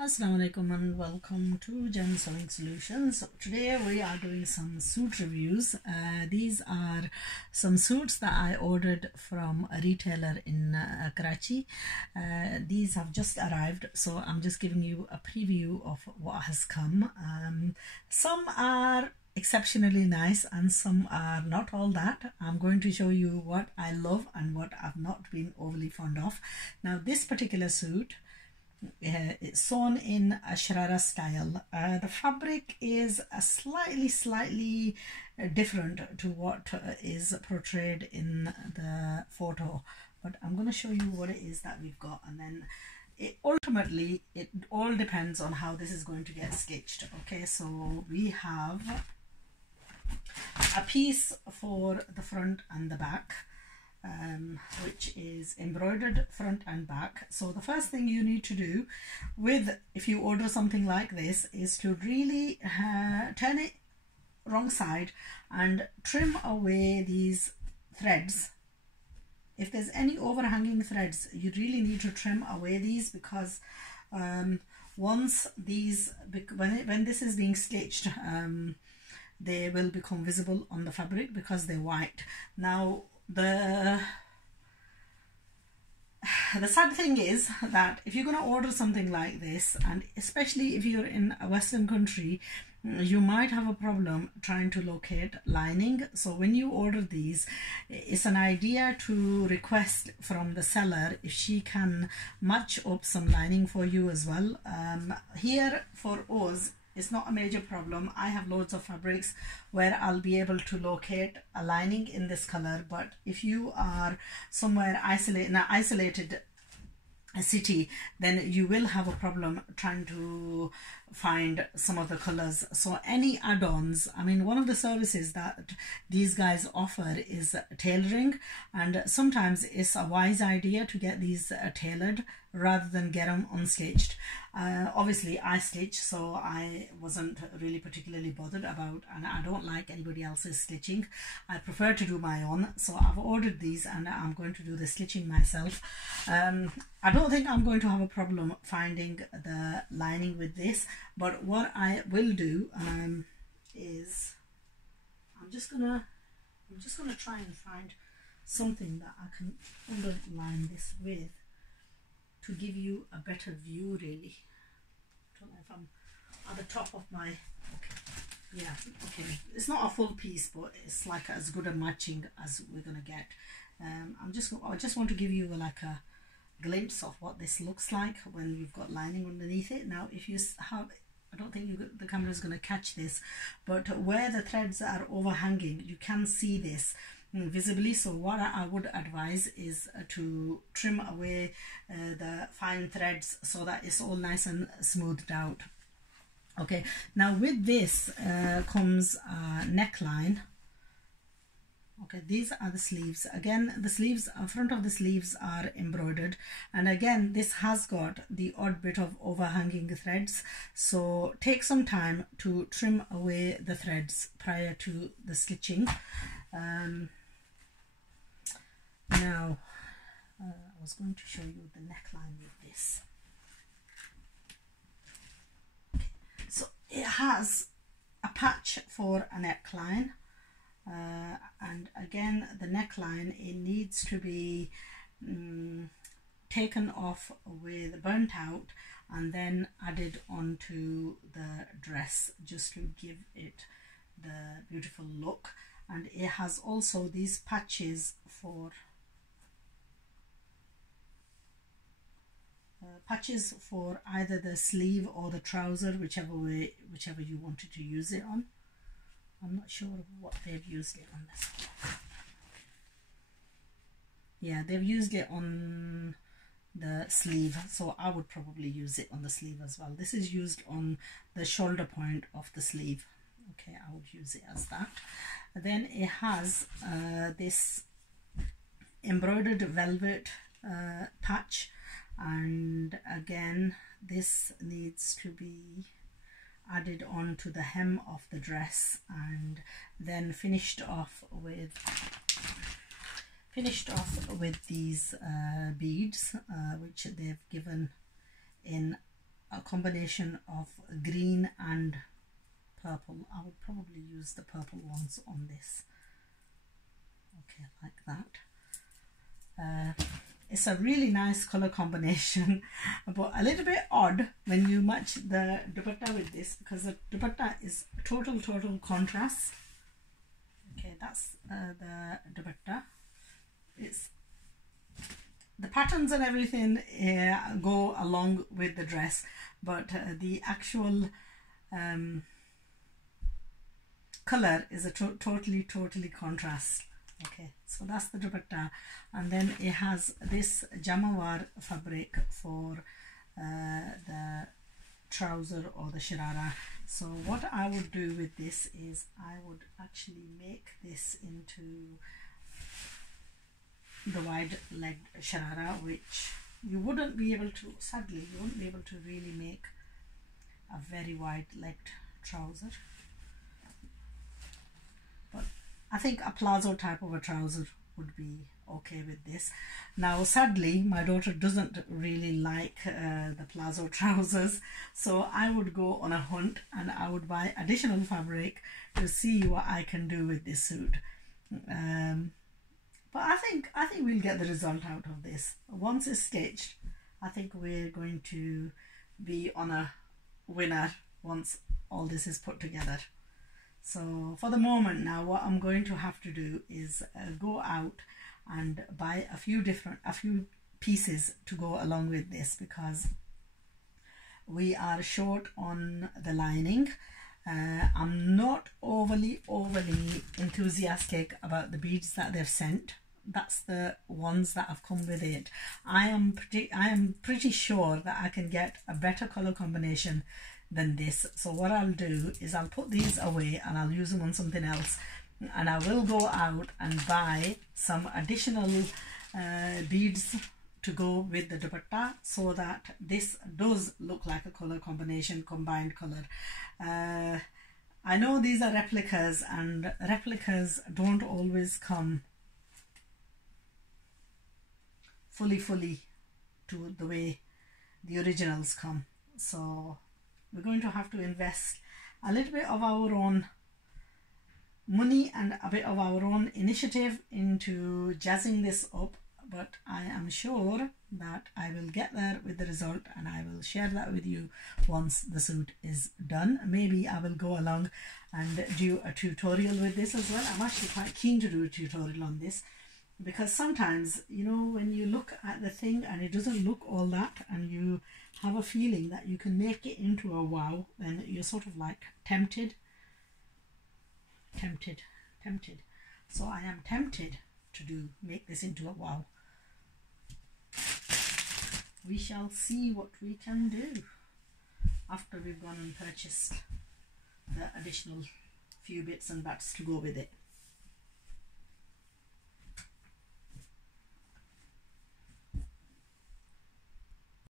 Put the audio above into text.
Assalamu alaikum and welcome to Gem Sewing Solutions. Today we are doing some suit reviews. These are some suits that I ordered from a retailer in Karachi. These have just arrived, so I'm just giving you a preview of what has come. Some are exceptionally nice and some are not all that. I'm going to show you what I love and what I've not been overly fond of. Now this particular suit, it's sewn in a sharara style. The fabric is a slightly different to what is portrayed in the photo, but I'm going to show you what it is that we've got, and then ultimately it all depends on how this is going to get stitched. Okay, so we have a piece for the front and the back, which is embroidered front and back. So the first thing you need to do if you order something like this is to really turn it wrong side and trim away these threads. If there's any overhanging threads, you really need to trim away these, because once these, when this is being stitched, they will become visible on the fabric because they're white. Now the sad thing is that if you're going to order something like this, and especially if you're in a Western country, you might have a problem trying to locate lining. So when you order these, it's an idea to request from the seller if she can match up some lining for you as well. Here for us, it's not a major problem. I have loads of fabrics where I'll be able to locate a lining in this color, but if you are somewhere isolated city, then you will have a problem trying to find some of the colors. So any add-ons, I mean, one of the services that these guys offer is tailoring, and sometimes it's a wise idea to get these tailored rather than get them unstitched. Obviously I stitch, so I wasn't really particularly bothered about, and I don't like anybody else's stitching. I prefer to do my own, so I've ordered these and I'm going to do the stitching myself. I don't think I'm going to have a problem finding the lining with this, but what I will do is I'm just gonna try and find something that I can underline this with to give you a better view, really. I don't know if I'm at the top of my, it's not a full piece, but it's like as good a matching as we're gonna get. I just want to give you like a glimpse of what this looks like when you've got lining underneath it. Now if you have, I don't think the camera is going to catch this, but where the threads are overhanging, you can see this visibly. So what I would advise is to trim away the fine threads so that it's all nice and smoothed out. Okay, now with this comes a neckline. Okay, these are the sleeves. Again, the sleeves, front of the sleeves are embroidered, and again this has got the odd bit of overhanging threads, so take some time to trim away the threads prior to the stitching. Now I was going to show you the neckline with this. Okay. So it has a patch for a neckline. And again, the neckline, it needs to be taken off with burnt out and then added onto the dress just to give it the beautiful look. And it has also these patches for either the sleeve or the trouser, whichever you wanted to use it on. I'm not sure what they've used it on this one. Yeah, they've used it on the sleeve, so I would probably use it on the sleeve as well. This is used on the shoulder point of the sleeve. Okay, I would use it as that. Then it has this embroidered velvet patch, and again this needs to be added on to the hem of the dress and then finished off with these beads, which they've given in a combination of green and purple. I would probably use the purple ones on this. Okay, like that. It's a really nice color combination, but a little bit odd when you match the dupatta with this, because the dupatta is total contrast. Okay, that's the dupatta. It's the patterns and everything go along with the dress, but the actual color is a totally contrast. Okay, so that's the dupatta, and then it has this jamawar fabric for the trouser or the sharara. So what I would do with this is I would actually make this into the wide legged sharara, which you wouldn't be able to, sadly you wouldn't be able to really make a very wide legged trouser, but I think a plazo type of a trouser would be okay with this. Now sadly my daughter doesn't really like the plazo trousers, so I would go on a hunt and I would buy additional fabric to see what I can do with this suit. But I think we'll get the result out of this. Once it's stitched, I think we're going to be on a winner once all this is put together. So for the moment now, what I'm going to have to do is go out and buy a few pieces to go along with this, because we are short on the lining. I'm not overly enthusiastic about the beads that they've sent. That's the ones that have come with it. I am pretty sure that I can get a better color combination than this. So what I'll do is I'll put these away and I'll use them on something else, and I will go out and buy some additional beads to go with the dupatta, so that this does look like a color combination, combined color. I know these are replicas, and replicas don't always come fully to the way the originals come. So we're going to have to invest a little bit of our own money and a bit of our own initiative into jazzing this up, but I am sure that I will get there with the result, and I will share that with you once the suit is done. Maybe I will go along and do a tutorial with this as well. I'm actually quite keen to do a tutorial on this, because sometimes, you know, when you look at the thing and it doesn't look all that, and you have a feeling that you can make it into a wow, then you're sort of like tempted. So I am tempted to make this into a wow. We shall see what we can do after we've gone and purchased the additional few bits and bats to go with it.